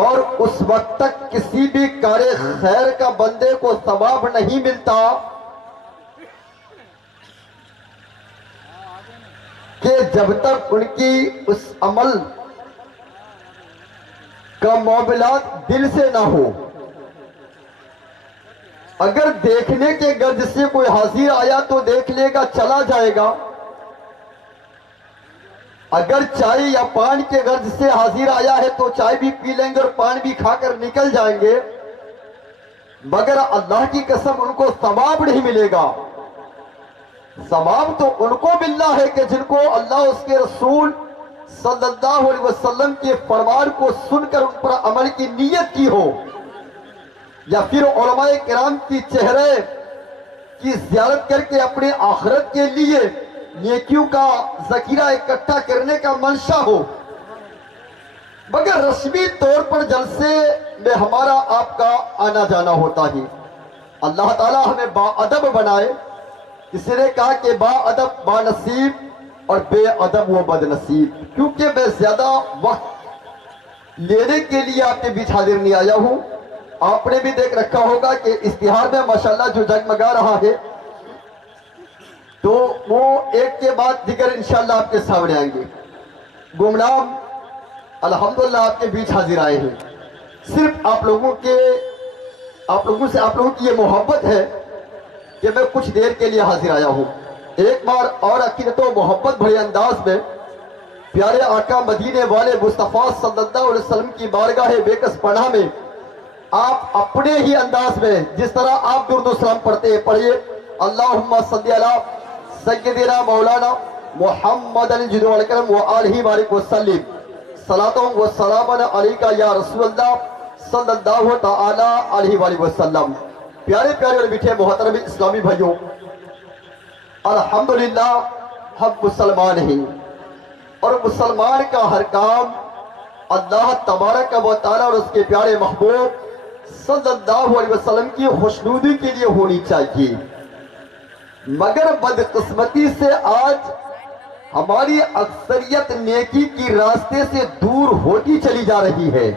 اور اس وقت تک کسی بھی کار خیر کا بندے کو ثواب نہیں ملتا کہ جب تک ان کی اس عمل کا معاملات دل سے نہ ہو. اگر دیکھنے کے غرض سے کوئی حاضر آیا تو دیکھ لے گا, چلا جائے گا. اگر چائے یا پان کے غرض سے حاضر آیا ہے تو چائے بھی پی لیں گے اور پان بھی کھا کر نکل جائیں گے, مگر اللہ کی قسم ان کو ثواب نہیں ملے گا. ثواب تو ان کو ملنا ہے کہ جن کو اللہ اس کے رسول صلی اللہ علیہ وسلم کے فرمان کو سن کر ان پر عمل کی نیت کی ہو, یا پھر علماء کرام کی چہرے کی زیارت کر کے اپنے آخرت کے لیے نیکیوں کا ذخیرہ اکٹھا کرنے کا منشا ہو. مگر رسمی طور پر جلسے میں ہمارا آپ کا آنا جانا ہوتا ہے. اللہ تعالی ہمیں با ادب بنائے. کسی نے کہا کہ با ادب با نصیب اور بے ادب وہ بد نصیب. کیونکہ میں زیادہ وقت لینے کے لیے آپ کے بیچ حاضر نہیں آیا ہوں. آپ نے بھی دیکھ رکھا ہوگا کہ اشتہار میں ماشاءاللہ جو جگمگا رہا ہے تو وہ ایک کے بعد دیگر انشاءاللہ آپ کے سامنے آئیں گے. گمنام الحمدللہ آپ کے بیچ حاضر آئے ہیں. صرف آپ لوگوں کی یہ محبت ہے کہ میں کچھ دیر کے لیے حاضر آیا ہوں. ایک بار اور عقیدت و محبت بھرے انداز میں پیارے آقا مدینے والے مصطفیٰ صلی اللہ علیہ وسلم کی بارگاہ بیکس پناہ میں آپ اپنے ہی انداز میں جس طرح آپ درود و سلام پڑھتے ہیں پڑھیے. اللہم صلی علی سیدنا مولانا محمد الجد والکرم وآلہ وآلہ وسلم صلاۃ و سلام علیکہ یا رسول اللہ صلی اللہ تعالی علیہ وآلہ وسلم. پیارے پیارے اور میٹھے محترم اسلامی بھائیوں, الحمدللہ ہم مسلمان ہیں اور مسلمان کا ہر کام اللہ تبارک و تعالی اور اس کے پیارے محبوب صلی اللہ علیہ وسلم کی خوشنودی کے لیے ہونی چاہیے. مگر بدقسمتی سے آج ہماری اکثریت نیکی کی راستے سے دور ہوتی چلی جا رہی ہے.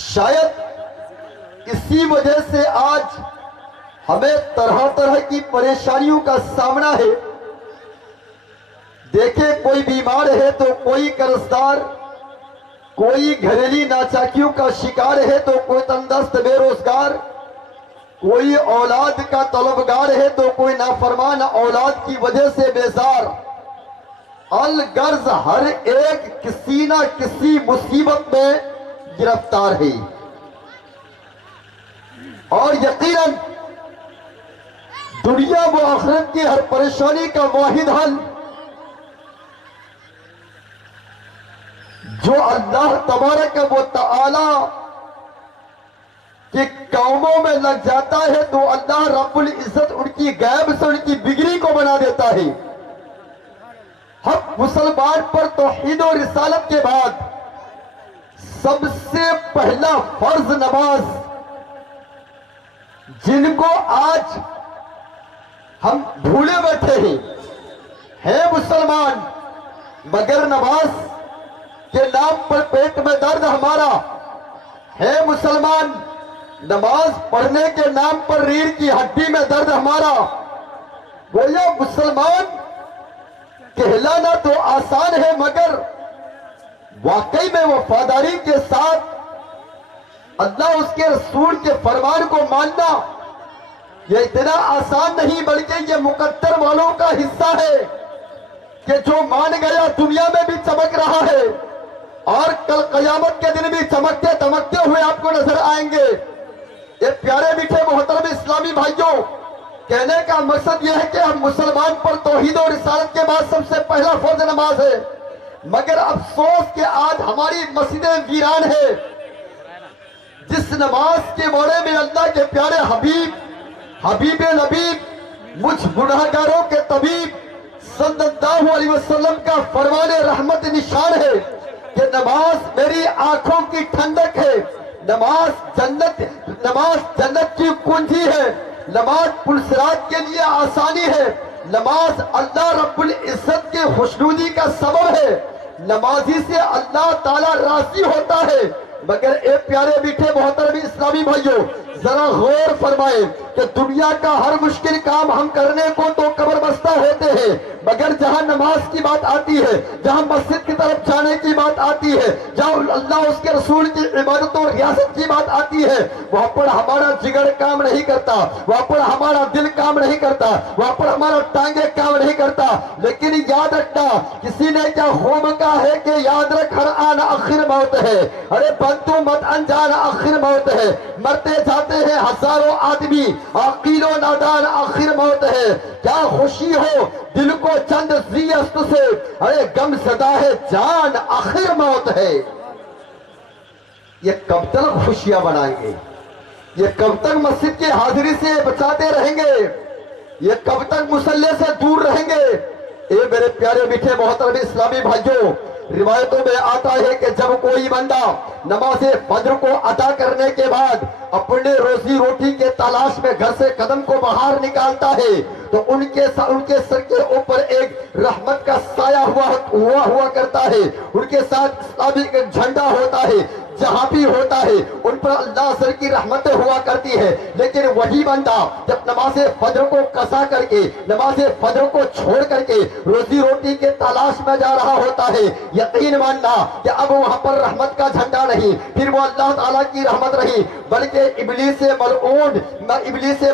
شاید اسی وجہ سے آج ہمیں طرح طرح کی پریشانیوں کا سامنا ہے. دیکھیں, کوئی بیمار ہے تو کوئی قرضدار, کوئی گھریلو ناچاکیوں کا شکار ہے تو کوئی تندرست بے روزگار, کوئی اولاد کا طلبگار ہے تو کوئی نافرمان اولاد کی وجہ سے بیزار. الغرض ہر ایک کسی نہ کسی مصیبت میں گرفتار ہے. اور یقیناً دنیا و آخرت کی ہر پریشانی کا واحد حل جو اللہ تبارک و تعالی کے کاموں میں لگ جاتا ہے تو اللہ رب العزت ان کی غیب سے ان کی بگڑی کو بنا دیتا ہے. ہم مسلمان پر توحید و رسالت کے بعد سب سے پہلا فرض نماز, جن کو آج ہم بھولے بیٹھے ہیں مسلمان, مگر نماز کے نام پر پیٹ میں درد ہمارا ہے مسلمان. نماز پڑھنے کے نام پر ریڑھ کی ہڈی میں درد ہمارا. گویا مسلمان کہلانا تو آسان ہے مگر واقعی میں وفاداری کے ساتھ اللہ اس کے رسول کے فرمان کو ماننا یہ اتنا آسان نہیں, بلکہ یہ مقدر والوں کا حصہ ہے کہ جو مان گیا دنیا میں بھی چمک رہا ہے اور کل قیامت کے دن بھی چمکتے دمکتے ہوئے آپ کو نظر آئیں گے. یہ پیارے میٹھے محترم اسلامی بھائیوں, کہنے کا مقصد یہ ہے کہ ہم مسلمان پر توحید و رسالت کے بعد سب سے پہلا فرض نماز ہے. مگر افسوس کہ آج ہماری مسجدیں ویران ہیں. جس نماز کے بارے میں اللہ کے پیارے حبیب لبیب مجھ گناہگاروں کے طبیب صلی اللہ علیہ وسلم کا فرمان رحمت نشان ہے کہ نماز میری آنکھوں کی ٹھنڈک ہے, نماز جنت کی کنجی ہے, نماز پلسرات کے لیے آسانی ہے, نماز اللہ رب العزت کے خوشنودی کا سبب ہے, نمازی سے اللہ تعالیٰ راضی ہوتا ہے، مگر اے پیارے میٹھے محترم اسلامی بھائیوں ذرا غور فرمائے کہ دنیا کا ہر مشکل کام ہم کرنے کو تو قبر بستہ ہوتے ہیں، مگر جہاں نماز کی بات آتی ہے، جہاں مسجد کی طرف جانے کی بات آتی ہے، جہاں اللہ اس کے رسول کی عبادت و ریاست کی بات آتی ہے، وہاں پر ہمارا جگر کام نہیں کرتا، وہاں پر ہمارا دل کام نہیں کرتا، وہاں پر ہمارا ٹانگیں کام نہیں کرتا۔ لیکن یاد رکھنا، کسی نے کیا خوب کہا ہے کہ یاد رکھ ہر آن آخر موت ہے، ارے بندو مت انجان آخر موت ہے، مرتے جاتے ہیں ہزاروں آدمی، عاقل و نادان آخر موت ہے۔ کیا خوشی ہو دل کو چند زیست سے، ارے غم زدہ ہے جان آخر موت ہے۔ یہ کب تک خوشیاں بنائیں گے؟ یہ کب تک مسجد کی حاضری سے بچاتے رہیں گے؟ یہ کب تک مصلی سے دور رہیں گے؟ اے میرے پیارے میٹھے محترم اسلامی بھائیوں، روایتوں میں آتا ہے کہ جب کوئی بندہ نماز فجر کو ادا کرنے کے بعد اپنے روزی روٹی کے تلاش میں گھر سے قدم کو باہر نکالتا ہے تو ان کے سر کے اوپر ایک رحمت کا سایہ ہوا کرتا ہے، ان کے ساتھ اسلامی ایک جھنڈا ہوتا ہے، جہاں بھی ہوتا ہے ان پر اللہ سر کی رحمتیں ہوا کرتی ہے۔ لیکن وہی بندہ جب نماز فجر کو قضا کر کے، نماز فجر کو چھوڑ کر کے روزی روٹی کے تلاش میں جا رہا ہوتا ہے، یقین ماننا کہ اب وہاں پر رحمت کا جھنڈا نہیں، پھر وہ اللہ تعالیٰ کی رحمت نہیں، بلکہ ابلیس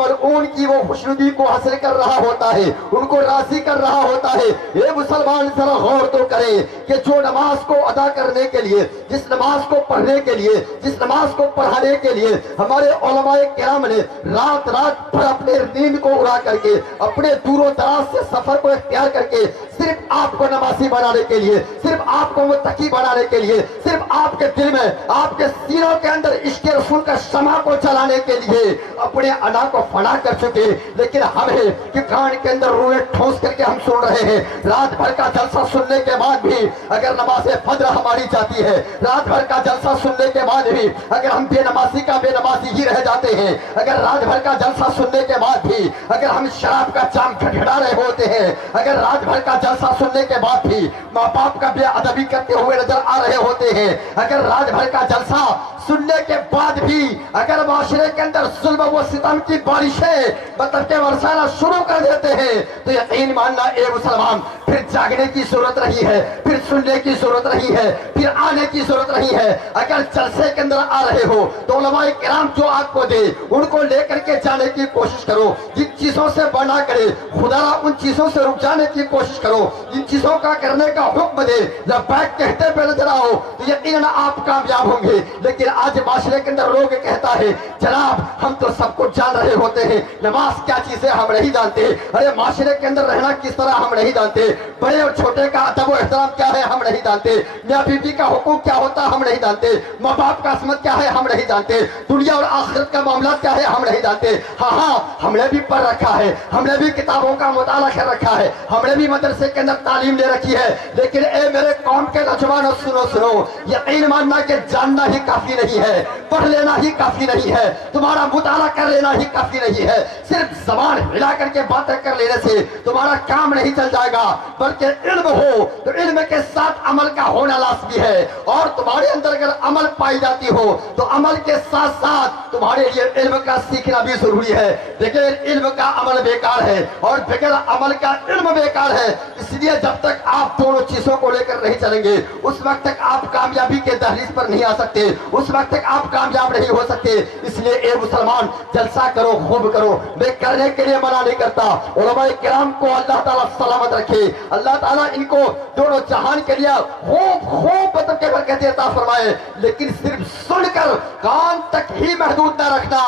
ملعون کی وہ خوشنودی کو حاصل کر رہا ہوتا ہے، ان کو راضی کر رہا ہوتا ہے۔ اے مسلمان ذرا غور تو کریں کہ جو نماز کو ادا کرنے کے لیے، جس نماز کو پڑھنے کے لیے، جس نماز کو پڑھانے کے لیے ہمارے علماء کرام نے رات بھر اپنے نیند کو اڑا کر کے، اپنے دور و دراز سے سفر کو اختیار کر کے صرف آپ کو نمازی بنانے کے لیے، صرف آپ کو متقی بنانے کے لیے، صرف آپ کے دل میں، آپ کے سینوں کے اندر عشق رسول کا شمع کو چلانے کے لیے اپنے انا کو فنا کر چکے، لیکن ہمیں کہ کان کے اندر روئے ٹھوس کر کے ہم سن رہے ہیں۔ رات بھر کا جلسہ سننے کے بعد بھی اگر نماز فجر ہماری جاتی ہے، رات بھر کا جلسہ سننے کے بعد بھی اگر ہم بے نمازی کا بے نمازی ہی رہ جاتے ہیں، اگر رات بھر کا جلسہ سننے کے بعد بھی اگر ہم شراب کا جام گھڑگھڑا رہے ہوتے ہیں، اگر رات بھر کا جلسہ سننے کے بعد بھی ماں باپ کا بے ادبی کرتے ہوئے نظر آ رہے ہوتے ہیں، اگر رات بھر کا جلسہ سننے کے بعد بھی اگر معاشرے کے اندر ظلم و ستم کی بارشیں مطلب کہ برسانا شروع کر دیتے ہیں، تو یقین ماننا اے مسلمان پھر جاگنے کی ضرورت رہی ہے، پھر سننے کی ضرورت رہی ہے، پھر آنے کی ضرورت رہی ہے۔ اگر جلسے کے اندر آ رہے ہو تو علماء کرام جو آپ کو دے ان کو لے کر کے جانے کی کوشش کرو، جن چیزوں سے بنا کرے خدا را ان چیزوں سے رک جانے کی کوشش کرو، جن چیزوں کا کرنے کا حکم دے جب بیٹھ کہتے پہ نظر آؤ تو یقیناً آپ کامیاب ہوں گے۔ لیکن آج معاشرے کے اندر لوگ کہتا ہے جناب ہم تو سب کچھ جان رہے ہوتے ہیں، نماز کیا چیز ہے ہم نہیں جانتے، ارے معاشرے کے اندر رہنا کس طرح ہم نہیں جانتے، بڑے اور چھوٹے کا ادب و احترام کیا ہے ہم نہیں جانتے، میاں بیوی کا حقوق کیا ہوتا ہم نہیں جانتے، ماں باپ کا عصمت کیا ہے ہم نہیں جانتے، دنیا اور آخرت کا معاملات کیا ہے ہم نہیں جانتے۔ ہاں ہم نے بھی پڑھ رکھا ہے، ہم نے بھی کتابوں کا مطالعہ کر رکھا ہے، ہم نے بھی مدرسے کے اندر تعلیم لے رکھی ہے، لیکن اے میرے قوم کے نوجوانوں سنو، یقین ماننا کہ جاننا ہی کافی نہیں ہے، پڑھ لینا ہی کافی نہیں ہے، تمہارا مطالعہ کر لینا ہی کافی نہیں ہے، صرف زبان ہلا کر کے باتیں کر لینے سے تمہارا کام نہیں چل جائے گا، بلکہ علم ہو تو علم کے ساتھ عمل کا ہونا لازمی ہے، اور تمہارے اندر اگر عمل پائی جاتی ہو تو عمل کے ساتھ ساتھ تمہارے لیے علم کا سیکھنا بھی ضروری ہے۔ بغیر علم کا عمل بیکار ہے اور بغیر عمل کا علم بیکار ہے، اس لیے جب تک آپ دونوں چیزوں کو لے کر نہیں چلیں گے اس وقت تک آپ کامیابی کے دہلیز پر نہیں آ سکتے، اس وقت تک آپ کامیاب نہیں ہو سکتے۔ اس لیے اے مسلمان جلسہ کرو، خوب کرو، میں کرنے کے لیے منع نہیں کرتا، علماء کرام کو اللہ تعالیٰ سلامت رکھے، اللہ تعالیٰ ان کو دونوں جہان کے لیے خوب مطلب کہ برکت عطا فرمائے، لیکن صرف سن کر کان تک ہی محدود نہ رکھنا،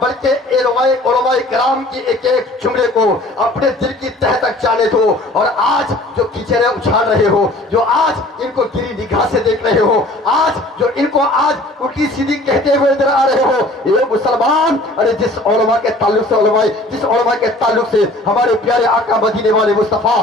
بلکہ علماء کرام کی ایک ایک جملے کو اپنے دل کی تہ تک جانے دو۔ اور آج جو کیچڑیں اچھال رہے ہو، جو آج ان کو گری نگاہ سے دیکھ رہے ہو، آج جو ان کو آج الٹی سیدھی کہتے ہوئے نظر آ رہے ہو، یہ مسلمان ارے جس علماء کے تعلق سے ہمارے پیارے آقا مدینے والے مصطفیٰ